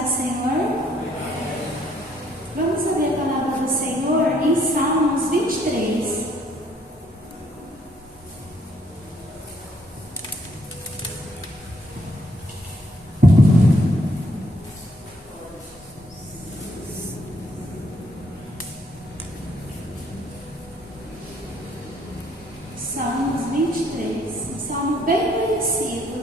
do Senhor? Vamos ouvir a palavra do Senhor em Salmos 23. Salmos 23, um salmo bem conhecido.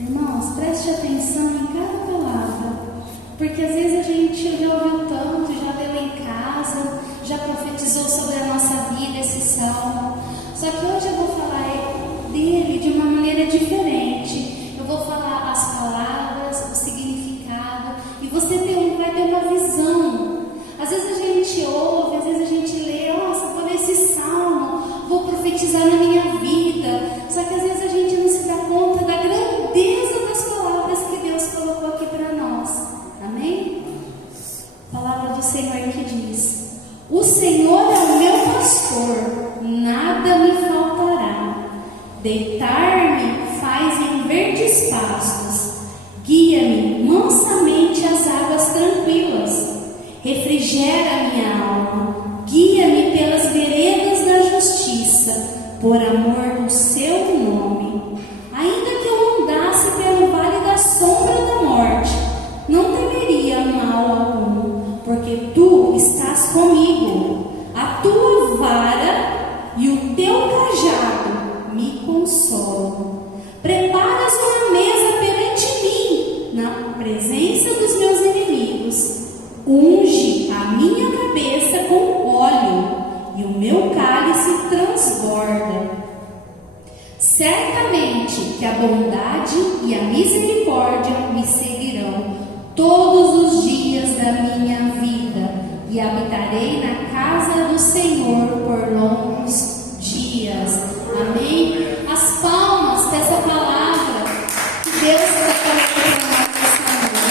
Irmãos, preste atenção em cada palavra, porque às vezes a gente já ouviu tanto, já leu em casa, já profetizou sobre a nossa vida esse salmo. Só que hoje eu vou falar dele de uma maneira diferente. Eu vou falar as palavras, o significado, e você vai ter uma visão. Às vezes a gente ouve, às vezes a gente lê, nossa, vou ler esse salmo, vou profetizar na minha vida. Só que às vezes a gente não se dá conta da grandeza das palavras que Deus colocou aqui para nós. Amém? A palavra do Senhor que diz: o Senhor é o meu pastor, nada me faltará. Deitar-me faz em verdes pastos, guia-me mansamente às águas tranquilas, refrigera minha alma, guia-me pelas veredas da justiça, por amor do seu nome. Ainda que eu andasse pelo vale da sombra da morte, não temeria mal algum, porque tu estás comigo. A tua vara e o teu cajado me consolam. Preparas uma mesa perante mim, na presença dos meus inimigos. Unge a minha cabeça com óleo, e o meu cálice transborda. Certamente que a bondade e a misericórdia me seguirão todos os dias da minha vida, e habitarei na casa do Senhor por longos dias. Amém? As palmas para essa palavra que Deus está colocando na nossa vida.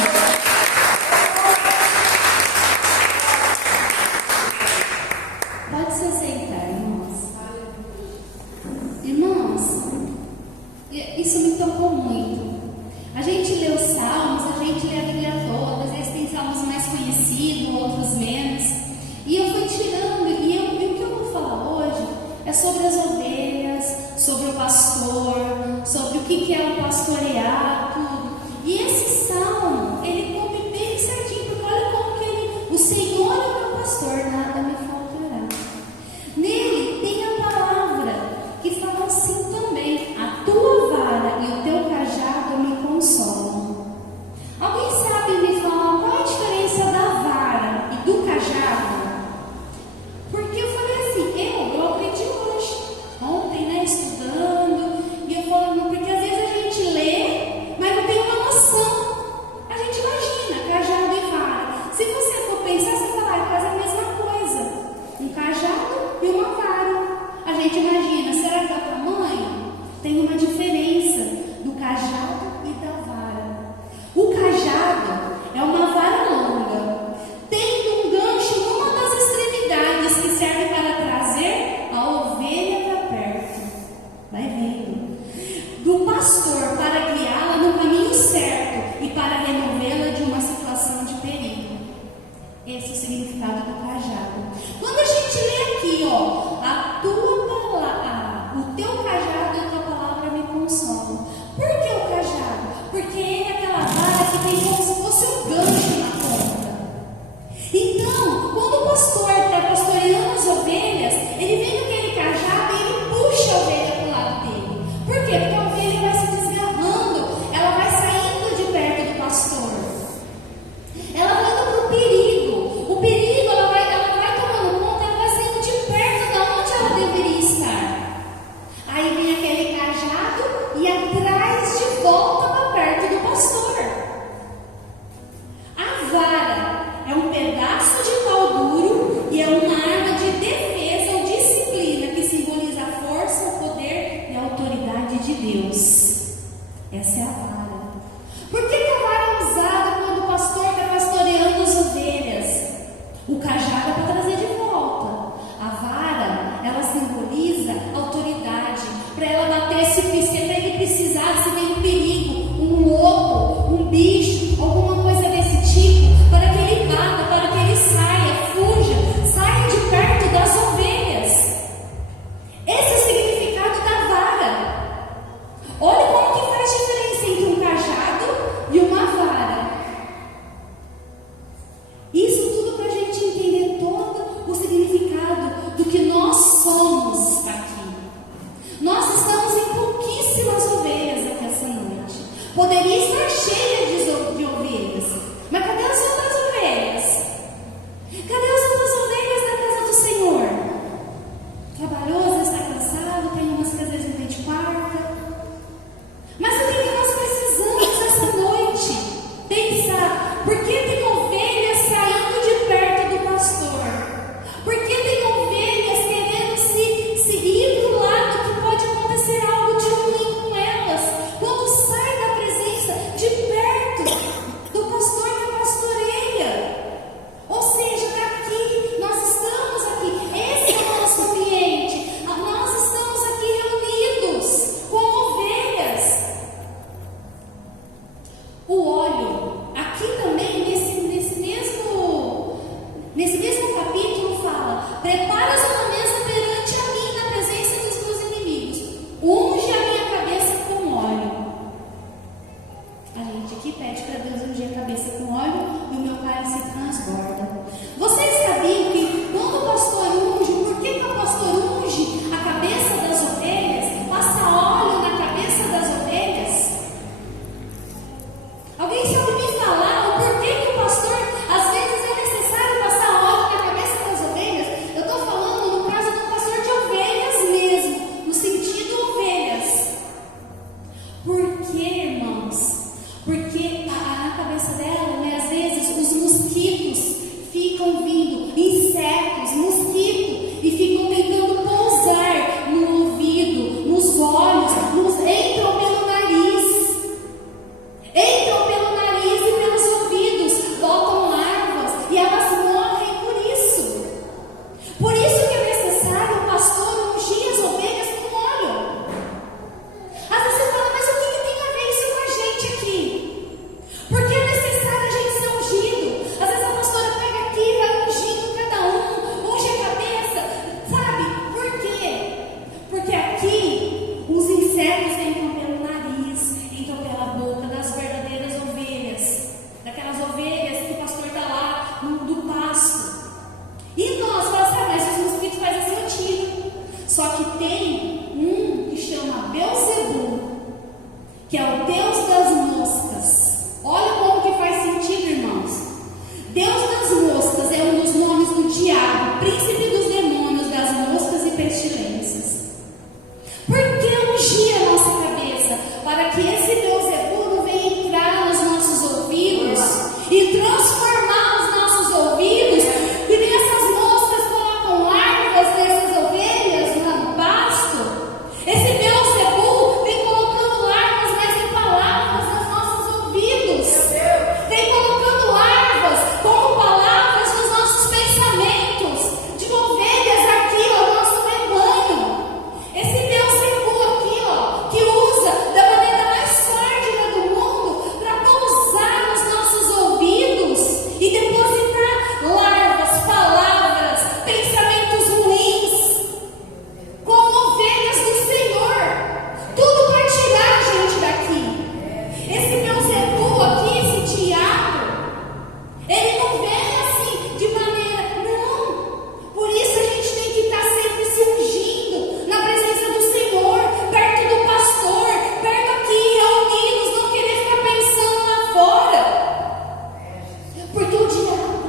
Pode se aceitar, irmãos. Irmãos, isso me tocou muito. A gente lê os salmos, a gente lê a Bíblia toda, às vezes tem salmos mais conhecidos, A vara, ela simboliza autoridade. Para ela bater se ele precisar, se vem um perigo, um lobo, um bicho, alguma coisa desse tipo, para que ele bata, para que ele saia, fuja, saia de perto das ovelhas. Esse é o significado da vara. Olha como que faz diferença entre um cajado e uma vara. Isso tudo para a gente entender todo o significado do que nós somos aqui. Nós estamos em pouquíssimas ovelhas aqui essa noite. Poderia estar cheia de ovelhas, mas cadê as outras ovelhas? Cadê as outras ovelhas da casa do Senhor? Trabalhou, às vezes está cansado, tem umas que às vezes não tem de quarta. Mas o que nós precisamos essa noite? Pensar, por que tem ovelhas saindo de perto do pastor? Por que tem ovelhas querendo se ir para o lado que pode acontecer algo de ruim com elas? Quando sai da presença de perto do pastor que pastoreia. Ou seja, daqui, nós estamos aqui, esse é o nosso ambiente, nós estamos aqui reunidos com ovelhas. O óleo, aqui também, nesse mesmo capítulo fala: prepara-se uma mesa perante a mim na presença dos meus inimigos, unge a minha cabeça com óleo. A gente aqui pede para Deus ungir a cabeça com óleo e o meu cálice transborda. Vocês sabiam que quando o pastor unge, por que o pastor unge a cabeça das ovelhas, passa óleo na cabeça das ovelhas? Alguém sabe me falar o porquê que o pastor, às vezes é necessário passar óleo na cabeça das ovelhas? Eu estou falando no caso do pastor de ovelhas mesmo, no sentido ovelhas. Por quê, irmãos? Porque na cabeça dela, né, às vezes os mosquitos ficam vindo, insetos, mosquitos, e ficam tentando pousar no ouvido, nos olhos, entram pelo nariz. Entram pelo nariz e pelos ouvidos, botam larvas e elas morrem por isso. Por isso que é necessário o pastor ungir as ovelhas com óleo. Às vezes você fala, mas o que tem a ver isso com a gente aqui? Porque é necessário a gente ser ungido. Às vezes a pastora pega aqui e vai ungindo cada um, unge a cabeça. Sabe por quê? Porque aqui os insetos entram pelo nariz, entram pela boca das verdadeiras ovelhas, daquelas ovelhas que o pastor está lá do pasto. E nós falamos, mas os mosquitos fazem sentido. Só que tem um que chama Belzebu, que é o Deus das moscas. Olha como que faz sentido, irmãos. Deus das moscas é um dos nomes do diabo, príncipe dos demônios, das moscas e pestilências. Por que ungir a nossa cabeça? Para que esse Belzebu não venha entrar nos nossos ouvidos e transformar os nossos ouvidos, e nem essas moscas colocam larvas nessas ovelhas no pasto. Esse Belzebu vem colocando larvas nas palavras nos nossos ouvidos, vem colocando larvas como palavras nos nossos pensamentos, de ovelhas aqui ao nosso rebanho. Esse Belzebu aqui, ó, que usa da maneira mais sárdida do mundo para pousar nos nossos ouvidos e depositar larvas, palavras, pensamentos ruins, como ovelhas do Senhor, tudo para tirar a gente daqui. Esse Belzebu aqui, esse diabo, ele não vem assim de maneira, não. Por isso a gente tem que estar sempre se ungindo na presença do Senhor, perto do pastor, perto aqui, reunidos, não querer ficar pensando lá fora. Porque o diabo,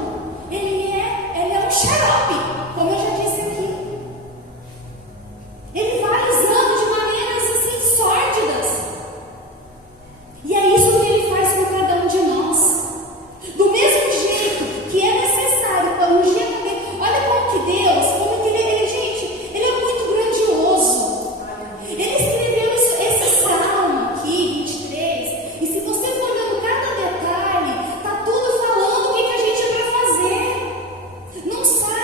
ele é um xarope, como eu já disse aqui. Ele vai usando de maneiras assim sórdidas. E é isso que ele faz com cada um de nós. Do mesmo jeito que é necessário para ungir a cabeça. Olha como que Deus, como que ele, gente, ele é muito grandioso. Ele escreveu esse salmo aqui, 23, e se você for olhando cada detalhe, está tudo falando o que a gente é para fazer. Não sai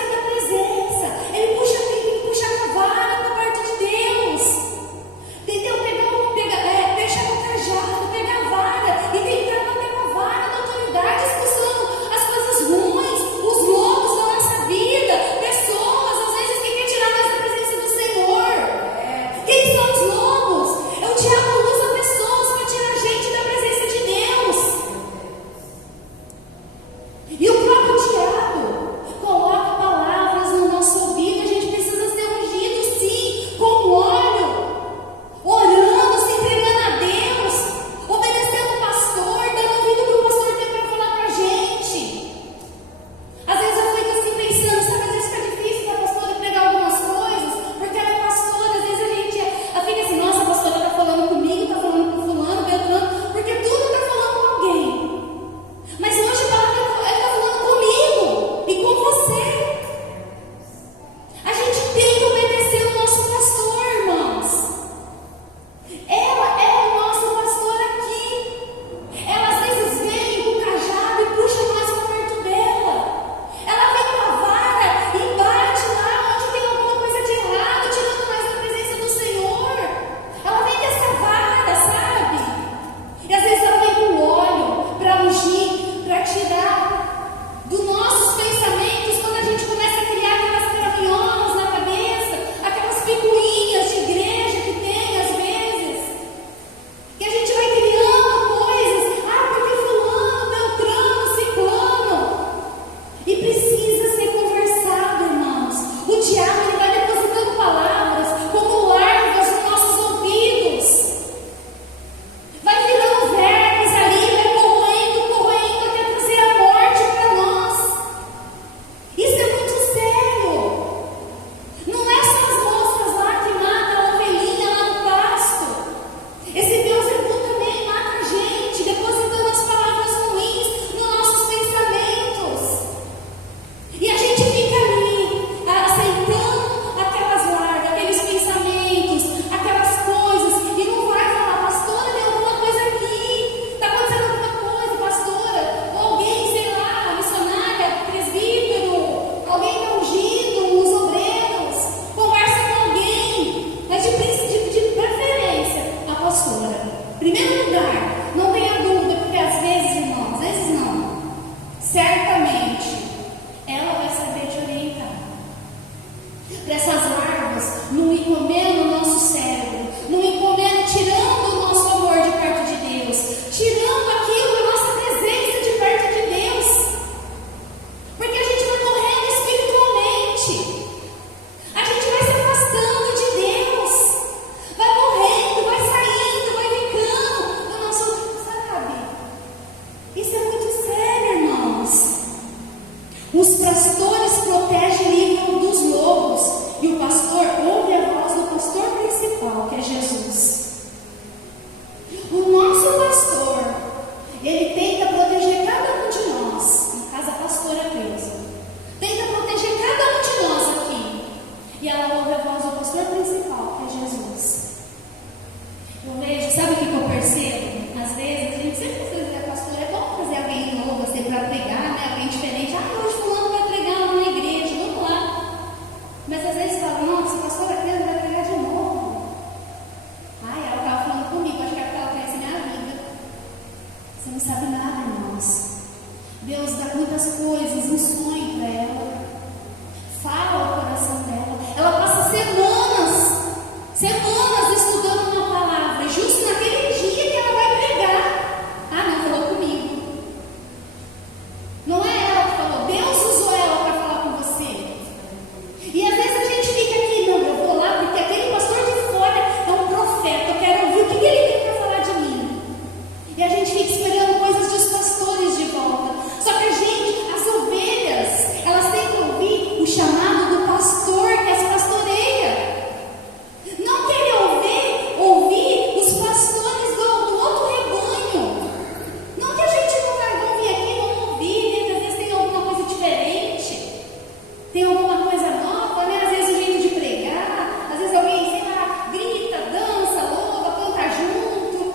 alguma coisa nova, né? Às vezes o jeito de pregar, às vezes alguém, sei lá, grita, dança, louva, canta junto.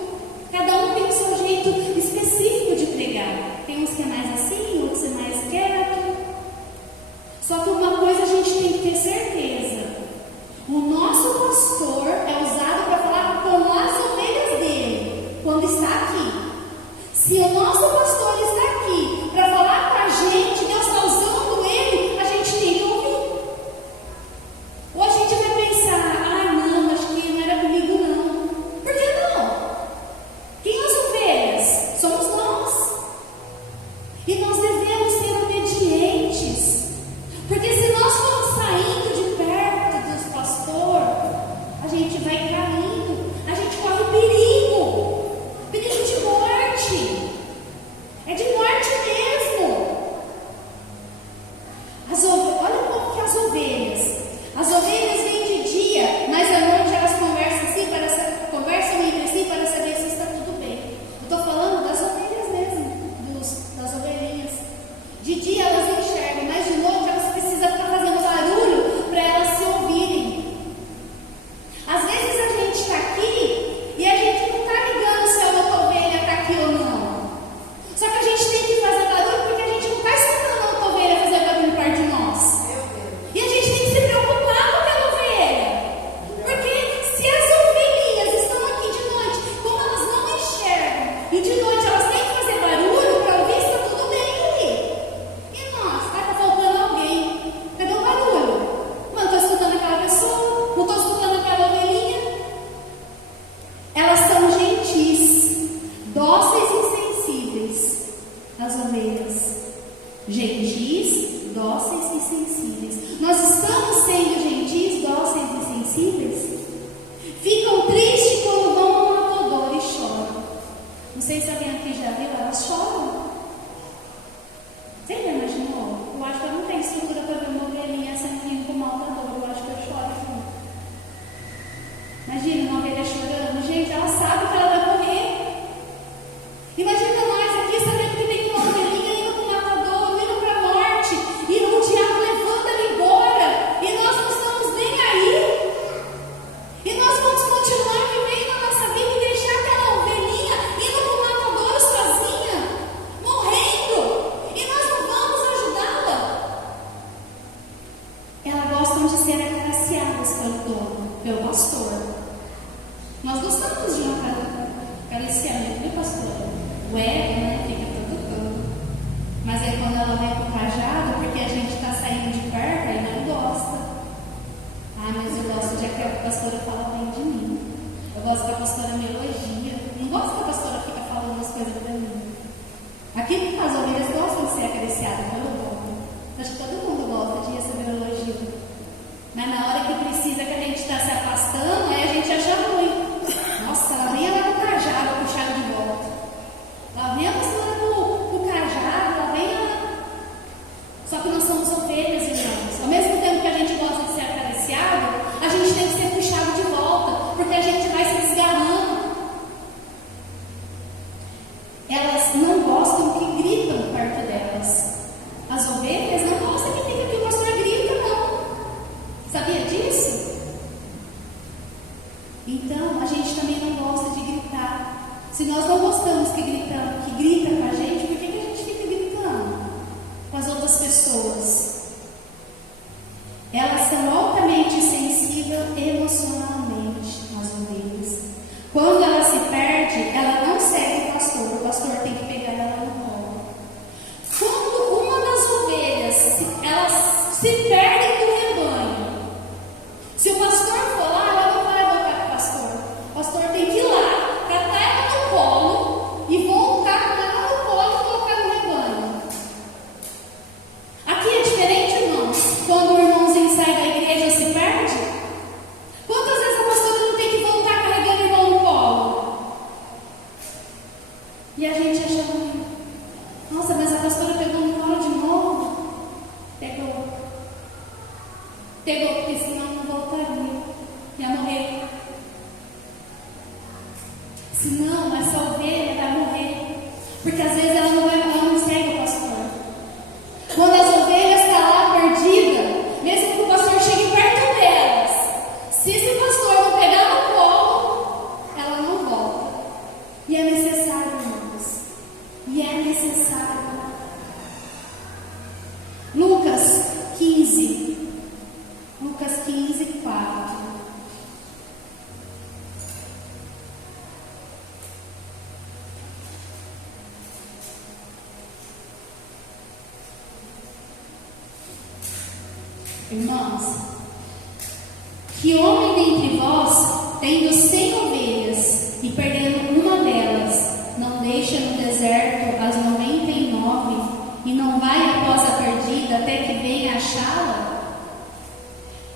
Cada um tem o seu jeito específico de pregar. Tem uns que é mais assim, outros é mais quieto. Só que uma coisa a gente tem que ter certeza: o nosso pastor é usado para falar com as ovelhas dele quando está aqui. Se o nosso pastor está aqui para falar com a gente, Deus está usando ele, a gente tem que ouvir. Ou a gente vai pensar: não, acho que não era comigo não. Por que não? Quem é as ovelhas? Somos nós. E nós devemos ser obedientes. Porque se nós formos saindo de perto do pastor, a gente vai caindo, a gente corre perigo de morte. É de morte mesmo. Olha como que as ovelhas vêm de dia, mas à noite elas conversam entre si para saber se está tudo bem. Eu estou falando das ovelhas mesmo, das ovelhinhas. De dia elas enxergam, mas de noite elas precisam estar fazendo barulho para elas se ouvirem. Às vezes a gente está aqui e a gente não está ligando se a outra ovelha está aqui ou não. Só que a gente tem que fazer barulho porque a gente não está escutando a outra ovelha fazer barulho perto de nós. E a gente tem que se preocupar com aquela ovelha. Porque se as ovelhinhas estão aqui de noite, como elas não enxergam, e de noite elas têm que fazer barulho para ouvir se está tudo bem ali. E nós? Está faltando alguém. Cadê o barulho? Mano, estou escutando aquela pessoa, não estou escutando aquela ovelhinha. Elas são gentis, dóceis e sensíveis. As ovelhas. Gentis, dóceis e sensíveis. Nós estamos sendo gentis, dóceis e sensíveis? Ficam tristes quando vão ao matadouro e choram. Não sei se alguém aqui já viu, elas choram. Você já imaginou? Eu acho que eu não tenho estrutura para ver uma ovelhinha saindo com o matadouro. Eu acho que eu choro aqui. Imagina uma ovelha chorando. Gente, ela sabe que ela vai morrer. Imagina nós aqui sabendo que tem uma ovelhinha indo para o matadouro, indo para a morte, e o diabo levando ela embora, e nós não estamos nem aí. E nós vamos continuar vivendo a nossa vida e deixar aquela ovelhinha indo para o matadouro sozinha, morrendo, e nós não vamos ajudá-la. Elas gostam de ser acariciadas pelo dono, pelo pastor. Nós gostamos de um acariciamento, viu, pastora? O ego, né? Fica tocando. Mas aí quando ela vem com o cajado, porque a gente está saindo de perto, aí não gosta. Mas eu gosto de que a pastora fala bem de mim. Eu gosto que a pastora me elogia. Não gosto que a pastora fica falando as coisas para mim. Aqui as ovelhas gostam de ser acariciadas pelo dono. Acho que todo mundo gosta de receber elogio. Mas na hora que precisa, que a gente está se afastando, aí a gente acha ruim. Nossa, ela vem lá com o cajado puxado de volta. Ela vem a pastora com o cajado, ela vem lá. Só que nós somos ovelhas, irmãos. Ao mesmo tempo que a gente gosta de ser acariciado, a gente tem que ser puxado de volta, porque a gente vai se desgarrando. Elas não gostam que gritam perto delas. As ovelhas não gostam que fica que o pastor grita, não. Sabia disso? Então, a gente também não gosta de gritar. Se nós não gostamos que grita com a gente, por que a gente fica gritando com as outras pessoas? Elas são altamente sensíveis emocionalmente, as ovelhas. Quando ela se perde, ela não segue o pastor tem que pegar ela no colo. Quando uma das ovelhas, elas se perdem do rebanho, se o pastor for lá, ela não vai voltar para o pastor. O pastor tem que ir lá, catar ela no colo e voltar com ela no colo e colocar no rebanho. Aqui é diferente, irmãos. Quando o irmãozinho sai da igreja e se perde, quantas vezes a pastora não tem que voltar carregando o irmão no colo? E a gente acha ruim. Nossa, mas a pastora pegou no colo de novo. Pegou, porque senão não voltaria. Ia morrer. Senão, essa ovelha vai morrer. Porque às vezes ela não segue o pastor. Quando as ovelhas estão lá perdidas, Irmãos, que homem dentre vós, tendo 100 ovelhas e perdendo uma delas, não deixa no deserto as 99 e não vai após a perdida até que venha achá-la?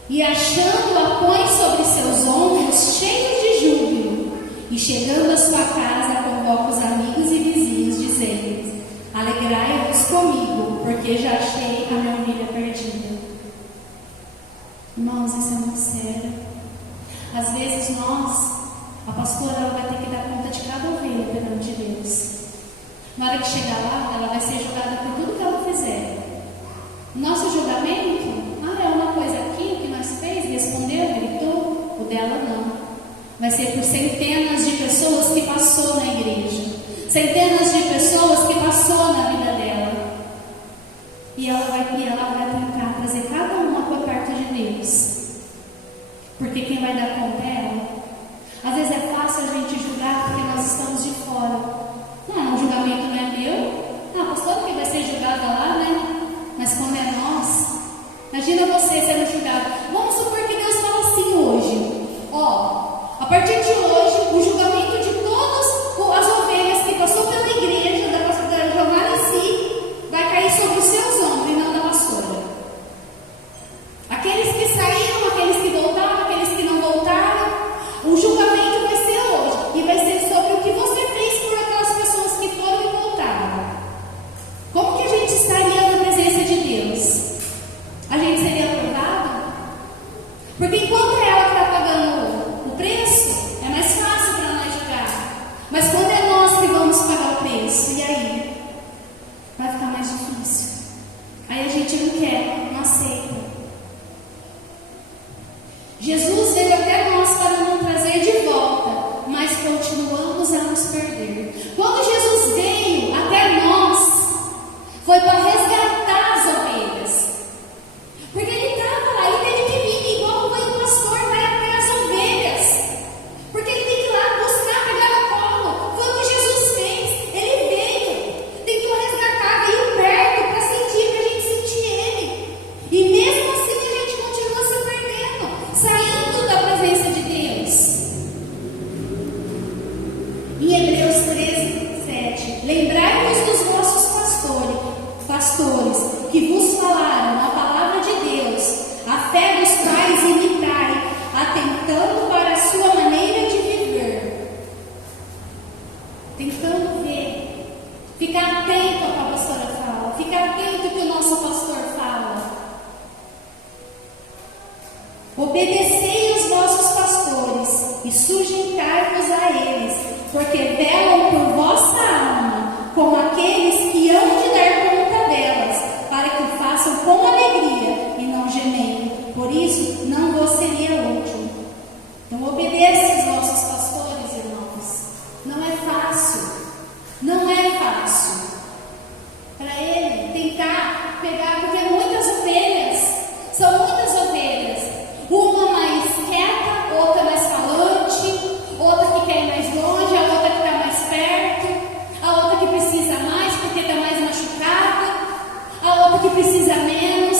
E achando-a põe sobre seus ombros cheios de júbilo, e chegando à sua casa convoca os amigos e vizinhos, dizendo: alegrai-vos comigo, porque já achei a minha ovelha perdida. Irmãos, isso é muito sério. Às vezes a pastora, ela vai ter que dar conta de cada ovelha perante Deus. Na hora que chegar lá, ela vai ser julgada por tudo que ela fizer. Nosso julgamento, é uma coisa aqui, o que nós fez, respondeu, gritou. O dela não. Vai ser por centenas de pessoas que passou na igreja, centenas de pessoas que passou na vida dela. E ela vai tentar trazer cada uma para perto de Deus. Porque quem vai dar conta é ela. Às vezes é fácil a gente julgar porque nós estamos de fora. Não, o julgamento não é meu. Pastor, quem vai ser julgada lá, né? Mas quando é nós, imagina você sendo julgado. Vamos supor que Deus fala assim hoje: a partir de hoje, o julgamento de todas as ovelhas que passou pela igreja, da pastora Giovana em si, vai cair sobre os seus ombros e não da pastora. Aqueles que saíram, aqueles que voltaram, aqueles que não voltaram, o julgamento vai ser hoje. E vai ser sobre o que você fez por aquelas pessoas que foram e voltaram. Como que a gente estaria na presença de Deus? A gente seria aprovado? Porque enquanto é ela que está pagando o preço, é mais fácil para nós julgar. Mas quando é nós que vamos pagar o preço, e aí? Vai ficar mais difícil. Aí a gente não quer, não aceita. Jesus veio até nós para nos trazer de volta, mas continuamos a nos perder. Quando Jesus veio até nós, foi para resgatar as ovelhas. Porque ele estava lá, ele teve que vir igual o pastor vai até as ovelhas. Porque ele tem que ir lá buscar, pegar no colo. Foi o que Jesus fez. Ele veio, tentou resgatar, veio perto para sentir, para a gente sentir ele. E mesmo assim a gente continua se perdendo, saindo da presença de Deus. Em Hebreus 13:7, lembrai-vos dos vossos pastores que vos falaram a palavra de Deus, a fé dos quais imitai, atentando para a sua maneira de viver. Tentando ver, ficar atento ao que a pastora fala, ficar atento ao que o nosso pastor fala. Obedecei os vossos pastores e sujeitai-vos a eles, porque velam por vossa alma, como aqueles que hão de dar conta delas, para que o façam com alegria e não gemendo. Por isso, não vos seria útil. Então, obedeça os nossos pastores, irmãos. Não é fácil. Não é fácil. Para ele tentar pegar, porque muitas ovelhas, são muitas ovelhas. Uma mais quieta, outra mais falante, outra que quer ir mais longe, a outra que está mais perto, a outra que precisa mais porque está mais machucada, a outra que precisa menos,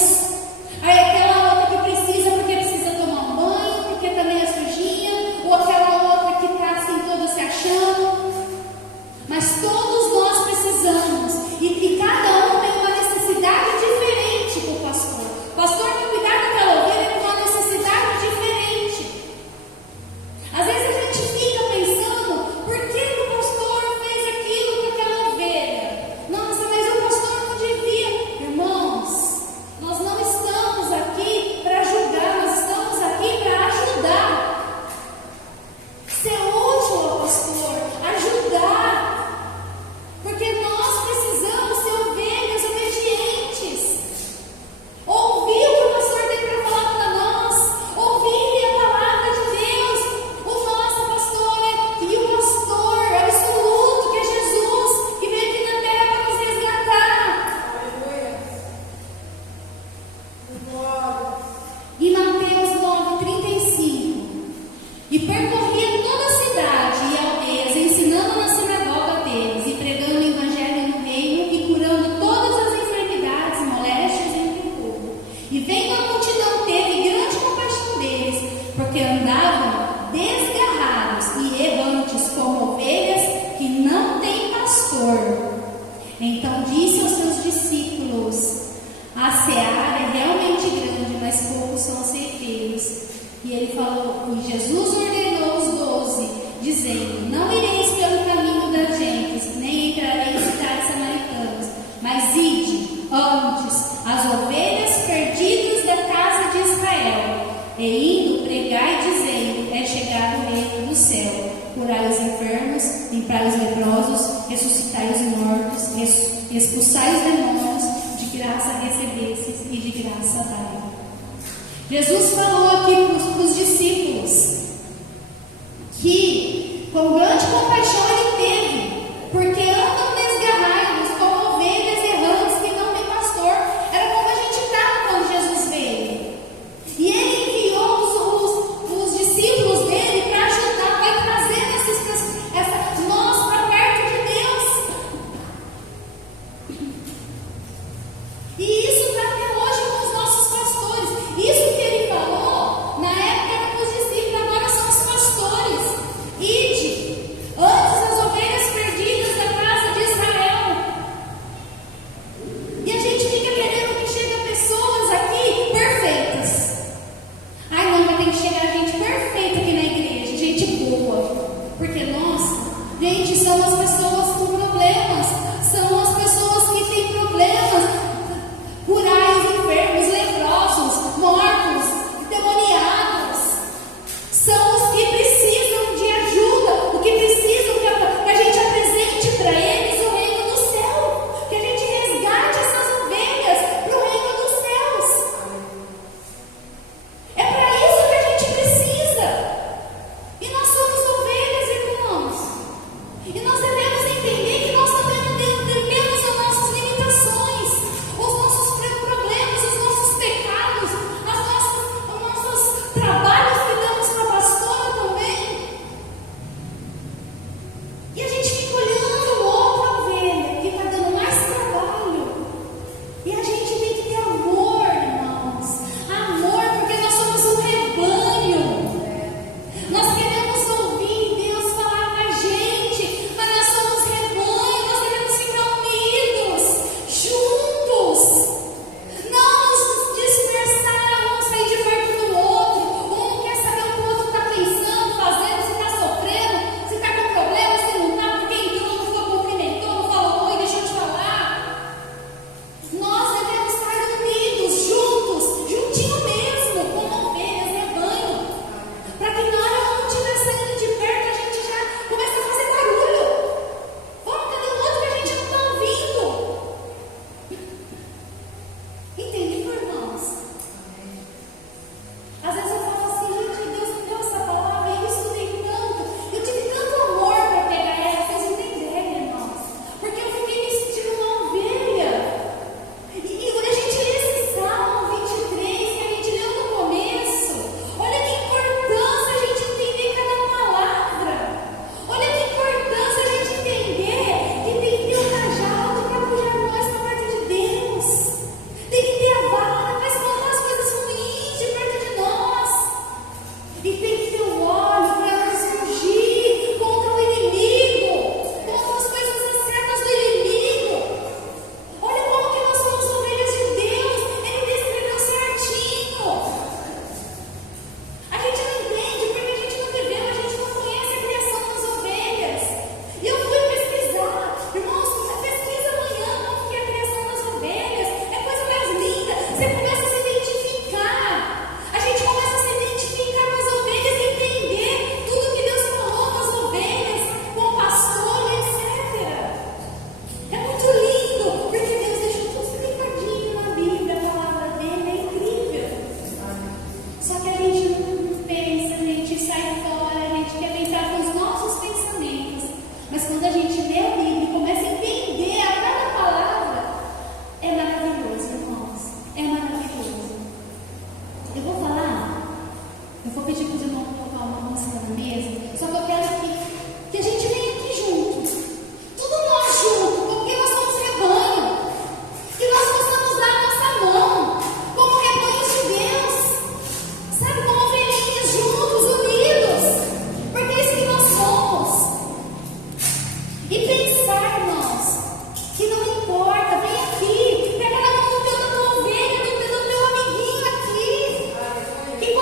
aí aquela outra que precisa porque precisa tomar um banho, porque também é sujinha, ou aquela outra que está assim toda se achando. Mas todos nós precisamos, e cada um tem uma necessidade diferente com o pastor. O pastor vai cuidar daquela ovelha com uma necessidade diferente. Às vezes a gente fica pensando, por que o pastor fez aquilo com aquela ovelha? Nossa, mas o pastor não devia. Irmãos, nós não estamos aqui para julgar, nós estamos aqui para ajudar. Ser útil ao pastor, ajudar. Porque nós precisamos ser ovelhas obedientes. Ouvir o que o pastor tem para falar para nós. Ouvir a palavra de Deus. O nosso pastor e o pastor absoluto, que é Jesus, que veio aqui na terra para nos resgatar. E Mateus 9:35. E percorria toda a cidade e aldeias, ensinando na sinagoga deles, e pregando o evangelho no reino, e curando todas as enfermidades, moléstias entre o povo. E vendo a multidão E indo, pregai e dizei: é chegado o reino do céu. Curai os enfermos, limpai os leprosos, ressuscitai os mortos, expulsai os demônios, de graça recebestes e de graça dai. Jesus falou aqui para os discípulos: